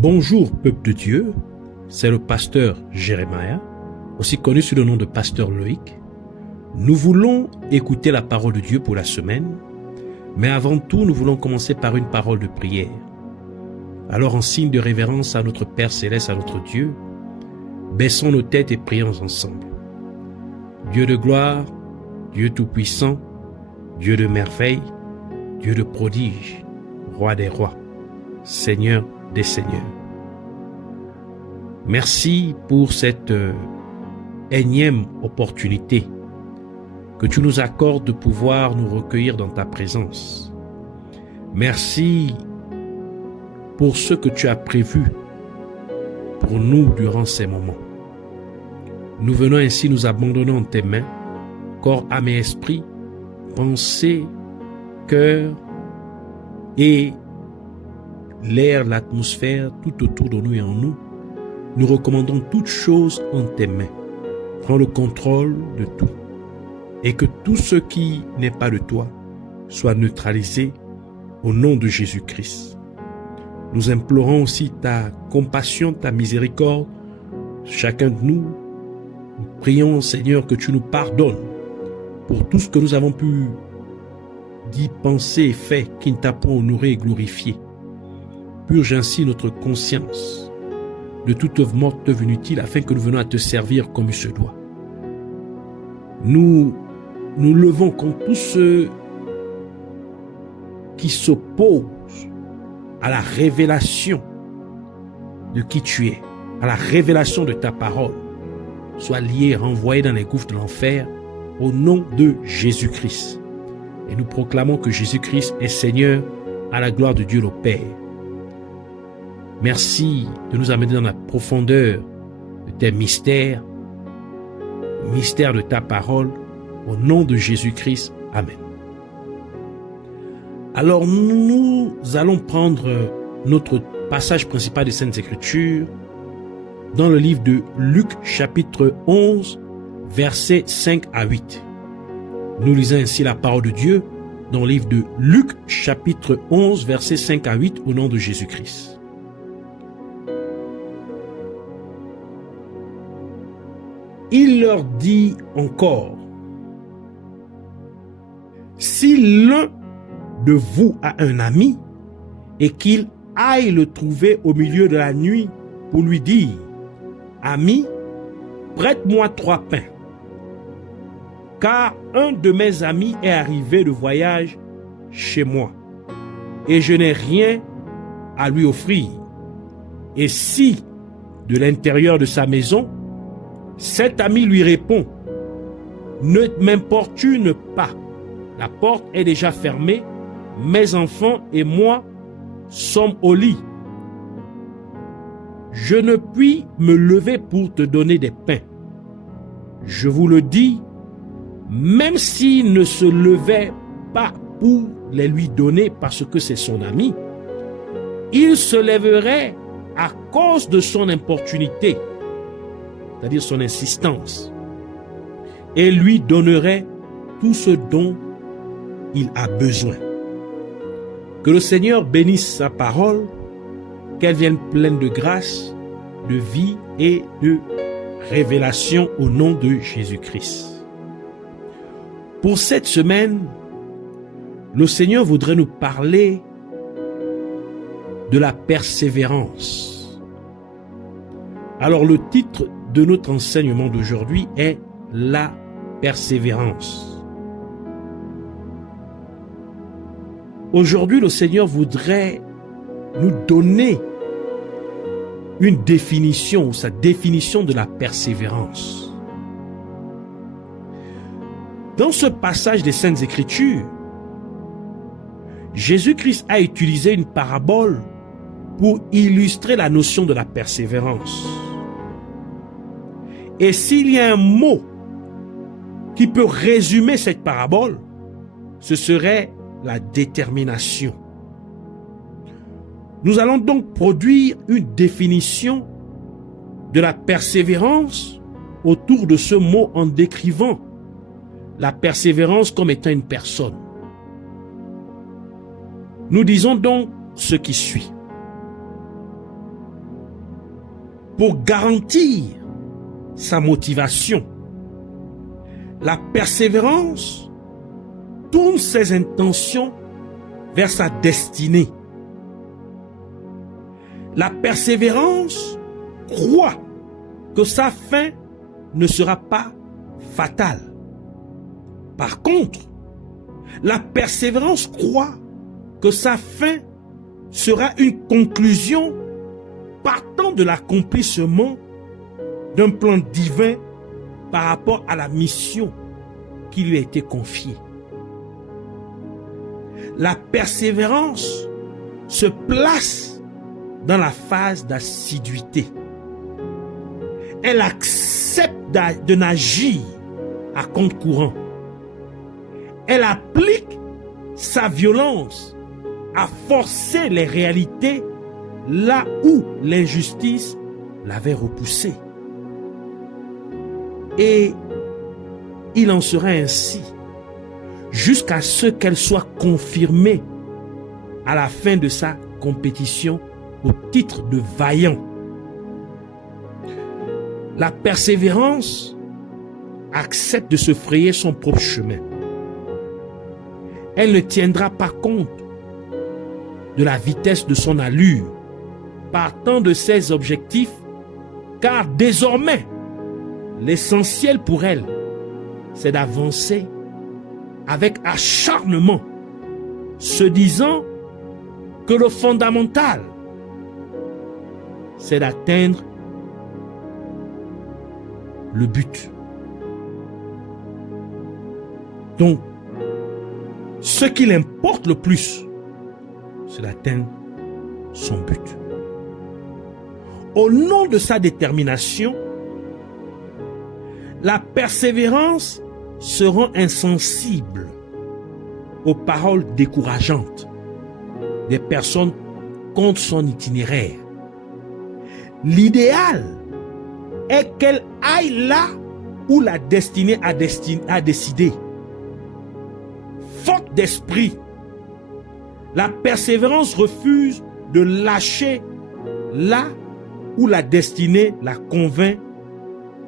Bonjour peuple de Dieu, c'est le pasteur Jérémia, aussi connu sous le nom de pasteur Loïc. Nous voulons écouter la parole de Dieu pour la semaine, mais avant tout nous voulons commencer par une parole de prière. Alors en signe de révérence à notre Père Céleste, à notre Dieu, baissons nos têtes et prions ensemble. Dieu de gloire, Dieu tout-puissant, Dieu de merveille, Dieu de prodige, Roi des rois, Seigneur des seigneurs. Merci pour cette énième opportunité que tu nous accordes de pouvoir nous recueillir dans ta présence. Merci pour ce que tu as prévu pour nous durant ces moments. Nous venons ainsi nous abandonner en tes mains, corps, âme et esprit, pensée, cœur et l'air, l'atmosphère, tout autour de nous et en nous. Nous recommandons toutes choses en tes mains. Prends le contrôle de tout. Et que tout ce qui n'est pas de toi soit neutralisé au nom de Jésus-Christ. Nous implorons aussi ta compassion, ta miséricorde, chacun de nous. Nous prions, Seigneur, que tu nous pardonnes pour tout ce que nous avons pu dire, penser et faire qui ne t'a pas honoré et glorifié. Purge ainsi notre conscience de toute œuvre morte, œuvre inutile, afin que nous venions à te servir comme il se doit. Nous levons contre tous ceux qui s'opposent à la révélation de qui tu es, à la révélation de ta parole, soient liés, renvoyés dans les gouffres de l'enfer, au nom de Jésus-Christ. Et nous proclamons que Jésus-Christ est Seigneur, à la gloire de Dieu le Père. Merci de nous amener dans la profondeur de tes mystères, mystère de ta parole, au nom de Jésus-Christ. Amen. Alors nous allons prendre notre passage principal des Saintes Écritures dans le livre de Luc chapitre 11, versets 5 à 8. Nous lisons ainsi la parole de Dieu dans le livre de Luc chapitre 11, versets 5 à 8 au nom de Jésus-Christ. Il leur dit encore, si l'un de vous a un ami et qu'il aille le trouver au milieu de la nuit pour lui dire, ami, prête-moi 3 pains, car un de mes amis est arrivé de voyage chez moi et je n'ai rien à lui offrir. Et si, de l'intérieur de sa maison, cet ami lui répond, ne m'importune pas, la porte est déjà fermée, mes enfants et moi sommes au lit. Je ne puis me lever pour te donner des pains. Je vous le dis, même s'il ne se levait pas pour les lui donner parce que c'est son ami, il se lèverait à cause de son importunité, c'est-à-dire son insistance, et lui donnerait tout ce dont il a besoin. Que le Seigneur bénisse sa parole, qu'elle vienne pleine de grâce, de vie et de révélation au nom de Jésus-Christ. Pour cette semaine, le Seigneur voudrait nous parler de la persévérance. Alors le titre de notre enseignement d'aujourd'hui est la persévérance. Aujourd'hui, le Seigneur voudrait nous donner une définition, ou sa définition de la persévérance. Dans ce passage des Saintes Écritures, Jésus-Christ a utilisé une parabole pour illustrer la notion de la persévérance. Et s'il y a un mot qui peut résumer cette parabole, ce serait la détermination. Nous allons donc produire une définition de la persévérance autour de ce mot en décrivant la persévérance comme étant une personne. Nous disons donc ce qui suit. pour garantir sa motivation. La persévérance tourne ses intentions vers sa destinée. La persévérance croit que sa fin ne sera pas fatale. Par contre, la persévérance croit que sa fin sera une conclusion partant de l'accomplissement d'un plan divin par rapport à la mission qui lui a été confiée. La persévérance se place dans la phase d'assiduité. Elle accepte de n'agir à compte courant. Elle applique sa violence à forcer les réalités là où l'injustice l'avait repoussée. Et il en sera ainsi jusqu'à ce qu'elle soit confirmée à la fin de sa compétition au titre de vaillant. La persévérance accepte de se frayer son propre chemin. Elle ne tiendra pas compte de la vitesse de son allure, partant de ses objectifs, car désormais, l'essentiel pour elle, c'est d'avancer avec acharnement, se disant que le fondamental, c'est d'atteindre le but. Donc, ce qu'il importe le plus, c'est d'atteindre son but. Au nom de sa détermination, la persévérance se rend insensible aux paroles décourageantes des personnes contre son itinéraire. L'idéal est qu'elle aille là où la destinée a décidé. Faute d'esprit, la persévérance refuse de lâcher là où la destinée la convainc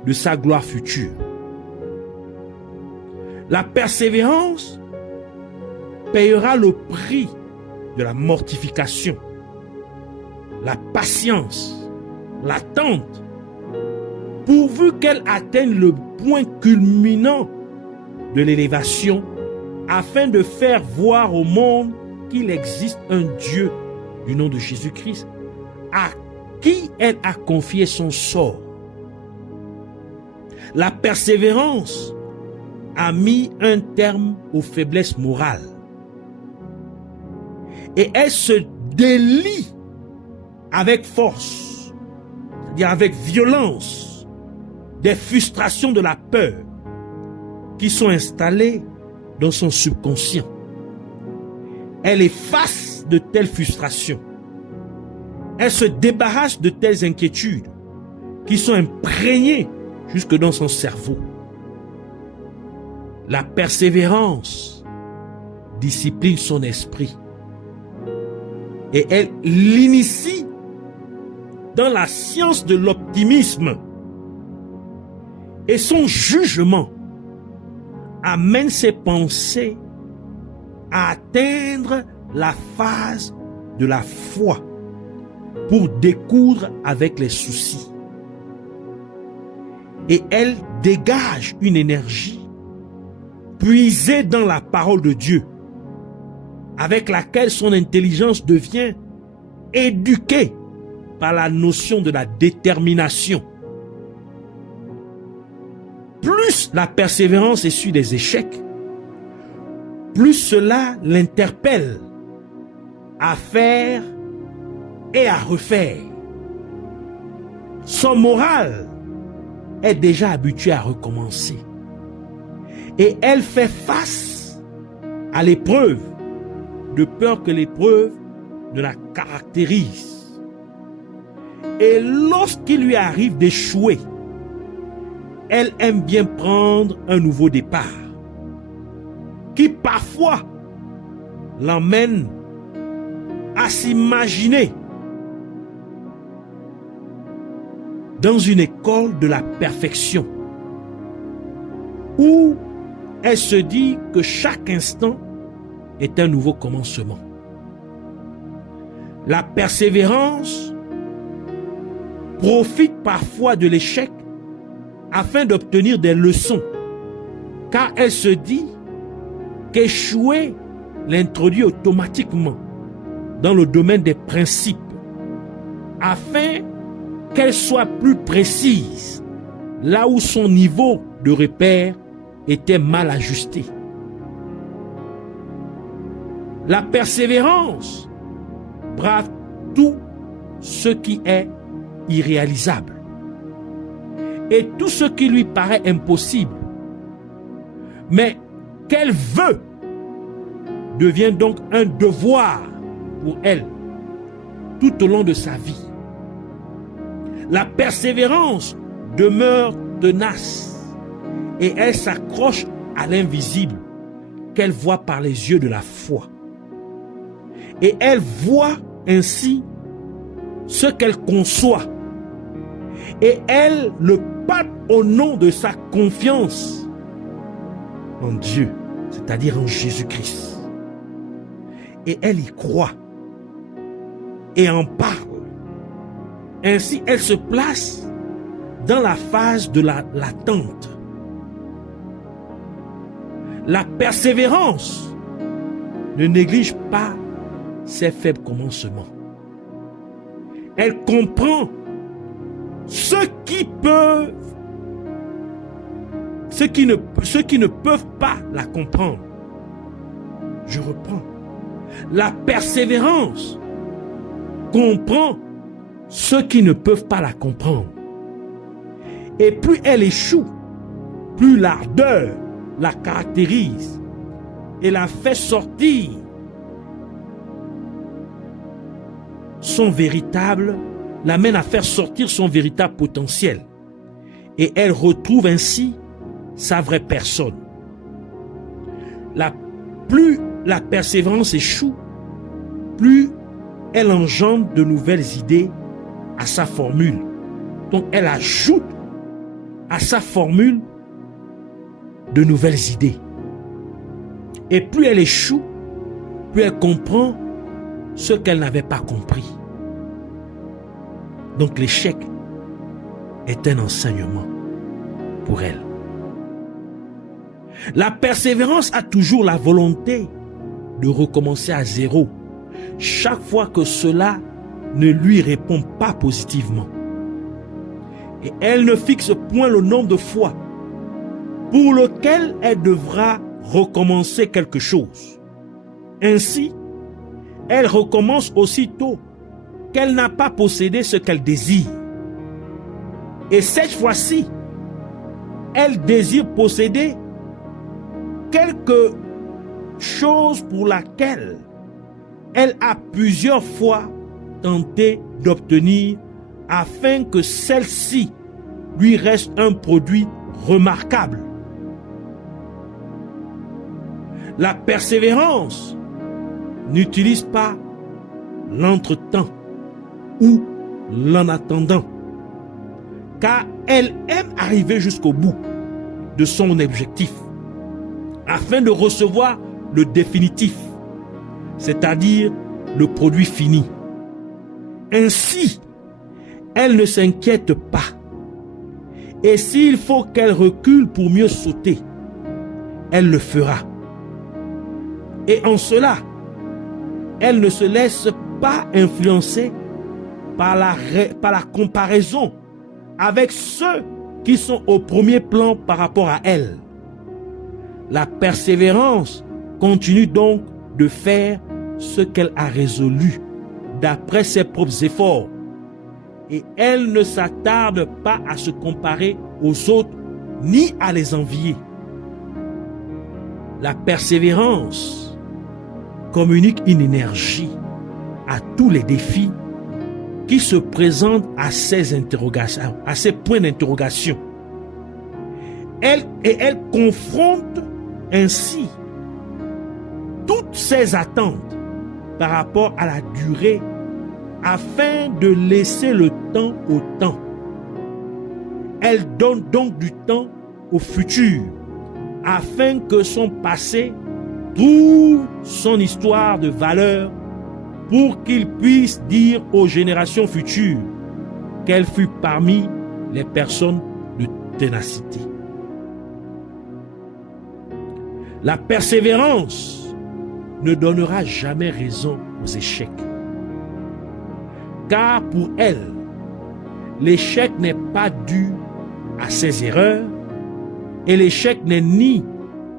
de sa gloire future. La persévérance payera le prix de la mortification, la patience, l'attente, pourvu qu'elle atteigne le point culminant de l'élévation, afin de faire voir au monde qu'il existe un Dieu du nom de Jésus-Christ, à qui elle a confié son sort. La persévérance a mis un terme aux faiblesses morales et elle se délie avec force, c'est-à-dire avec violence, des frustrations de la peur qui sont installées dans son subconscient. Elle efface de telles frustrations. Elle se débarrasse de telles inquiétudes qui sont imprégnées jusque dans son cerveau. La persévérance discipline son esprit et elle l'initie dans la science de l'optimisme. Et son jugement amène ses pensées à atteindre la phase de la foi pour découdre avec les soucis. Et elle dégage une énergie puisée dans la parole de Dieu, avec laquelle son intelligence devient éduquée par la notion de la détermination. Plus la persévérance essuie des échecs, plus cela l'interpelle à faire et à refaire. Son moral est déjà habitué à recommencer. Et elle fait face à l'épreuve, de peur que l'épreuve ne la caractérise. Et lorsqu'il lui arrive d'échouer, elle aime bien prendre un nouveau départ, qui parfois l'emmène à s'imaginer dans une école de la perfection où elle se dit que chaque instant est un nouveau commencement. La persévérance profite parfois de l'échec afin d'obtenir des leçons, car elle se dit qu'échouer l'introduit automatiquement dans le domaine des principes, afin qu'elle soit plus précise là où son niveau de repère était mal ajusté. La persévérance brave tout ce qui est irréalisable et tout ce qui lui paraît impossible, mais qu'elle veut devient donc un devoir pour elle tout au long de sa vie. La persévérance demeure tenace et elle s'accroche à l'invisible qu'elle voit par les yeux de la foi. Et elle voit ainsi ce qu'elle conçoit. Et elle le palpe au nom de sa confiance en Dieu, c'est-à-dire en Jésus-Christ. Et elle y croit et en parle. Ainsi, elle se place dans la phase de l'attente. La persévérance ne néglige pas ses faibles commencements. Elle comprend ceux qui ne peuvent pas la comprendre. Je reprends. La persévérance comprend ceux qui ne peuvent pas la comprendre. Et plus elle échoue, plus l'ardeur la caractérise et la fait sortir l'amène à faire sortir son véritable potentiel. Et elle retrouve ainsi sa vraie personne. Plus la persévérance échoue, plus elle engendre de nouvelles idées à sa formule. Donc elle ajoute à sa formule de nouvelles idées. Et plus elle échoue, plus elle comprend ce qu'elle n'avait pas compris. Donc l'échec est un enseignement pour elle. La persévérance a toujours la volonté de recommencer à zéro chaque fois que cela ne lui répond pas positivement. Et elle ne fixe point le nombre de fois pour lequel elle devra recommencer quelque chose. Ainsi, elle recommence aussitôt qu'elle n'a pas possédé ce qu'elle désire. Et cette fois-ci, elle désire posséder quelque chose pour laquelle elle a plusieurs fois tenté d'obtenir afin que celle-ci lui reste un produit remarquable. La persévérance n'utilise pas l'entretemps ou l'en attendant, car elle aime arriver jusqu'au bout de son objectif afin de recevoir le définitif, c'est-à-dire le produit fini. Ainsi, elle ne s'inquiète pas. Et s'il faut qu'elle recule pour mieux sauter, elle le fera. Et en cela, elle ne se laisse pas influencer par la comparaison avec ceux qui sont au premier plan par rapport à elle. La persévérance continue donc de faire ce qu'elle a résolu d'après ses propres efforts. Et elle ne s'attarde pas à se comparer aux autres ni à les envier. La persévérance communique une énergie à tous les défis qui se présentent à ces interrogations, à ces points d'interrogation. Elle confronte ainsi toutes ses attentes par rapport à la durée afin de laisser le temps au temps Elle donne donc du temps au futur, afin que son passé trouve son histoire de valeur, pour qu'il puisse dire aux générations futures qu'elle fut parmi les personnes de ténacité. La persévérance ne donnera jamais raison aux échecs. Car pour elle, l'échec n'est pas dû à ses erreurs et l'échec n'est ni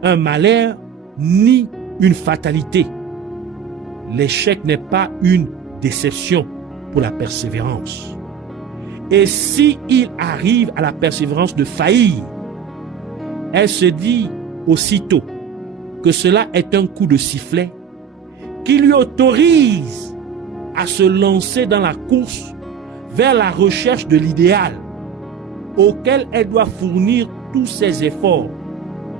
un malheur ni une fatalité. L'échec n'est pas une déception pour la persévérance. Et si il arrive à la persévérance de faillir, elle se dit aussitôt que cela est un coup de sifflet qui lui autorise à se lancer dans la course vers la recherche de l'idéal auquel elle doit fournir tous ses efforts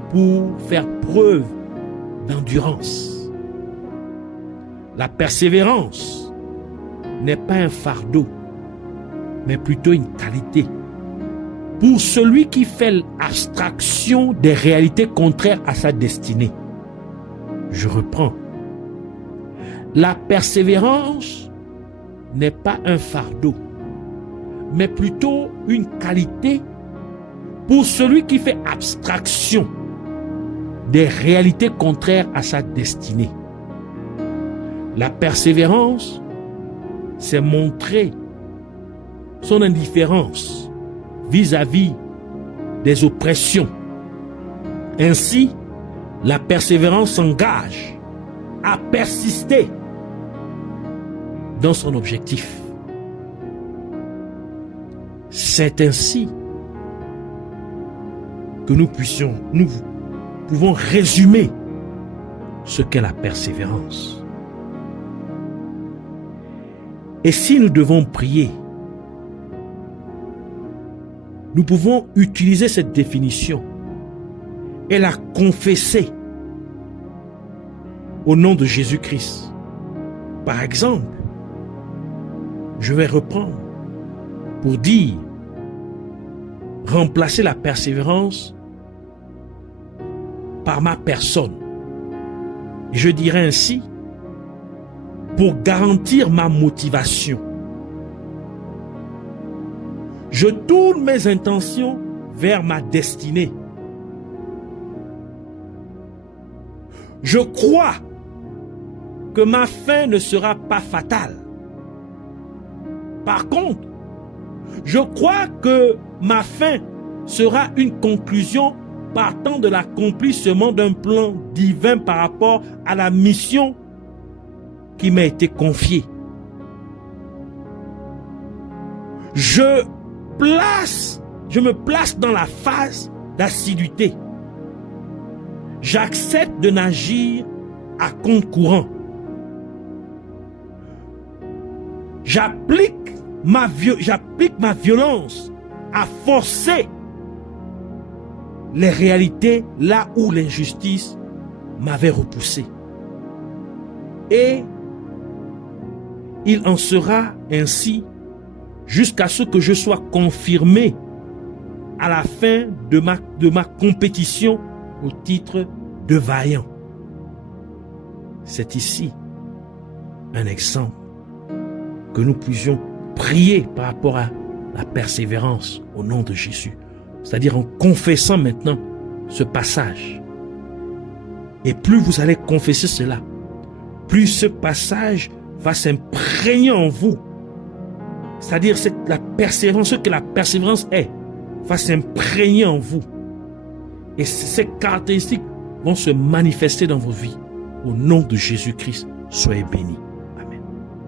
pour faire preuve d'endurance. La persévérance n'est pas un fardeau, mais plutôt une qualité. Pour celui qui fait abstraction des réalités contraires à sa destinée. Je reprends. La persévérance n'est pas un fardeau, mais plutôt une qualité pour celui qui fait abstraction des réalités contraires à sa destinée. La persévérance, c'est montrer son indifférence vis-à-vis des oppressions. Ainsi, la persévérance s'engage à persister dans son objectif. C'est ainsi que nous pouvons résumer ce qu'est la persévérance. Et si nous devons prier, nous pouvons utiliser cette définition et la confesser au nom de Jésus-Christ. Par exemple, je vais reprendre pour dire, remplacer la persévérance par ma personne. Je dirais ainsi, pour garantir ma motivation. Je tourne mes intentions vers ma destinée. Je crois que ma fin ne sera pas fatale. Par contre, je crois que ma fin sera une conclusion partant de l'accomplissement d'un plan divin par rapport à la mission qui m'a été confiée. Je me place dans la phase d'assiduité. J'accepte de n'agir à compte courant. J'applique ma violence à forcer les réalités là où l'injustice m'avait repoussé. Et il en sera ainsi jusqu'à ce que je sois confirmé à la fin de ma compétition au titre de vaillant. C'est ici un exemple que nous puissions prier par rapport à la persévérance au nom de Jésus. C'est-à-dire en confessant maintenant ce passage. Et plus vous allez confesser cela, plus ce passage va s'imprégner en vous. C'est-à-dire ce que la persévérance est, va s'imprégner en vous. Et ces caractéristiques vont se manifester dans vos vies. Au nom de Jésus-Christ, soyez bénis.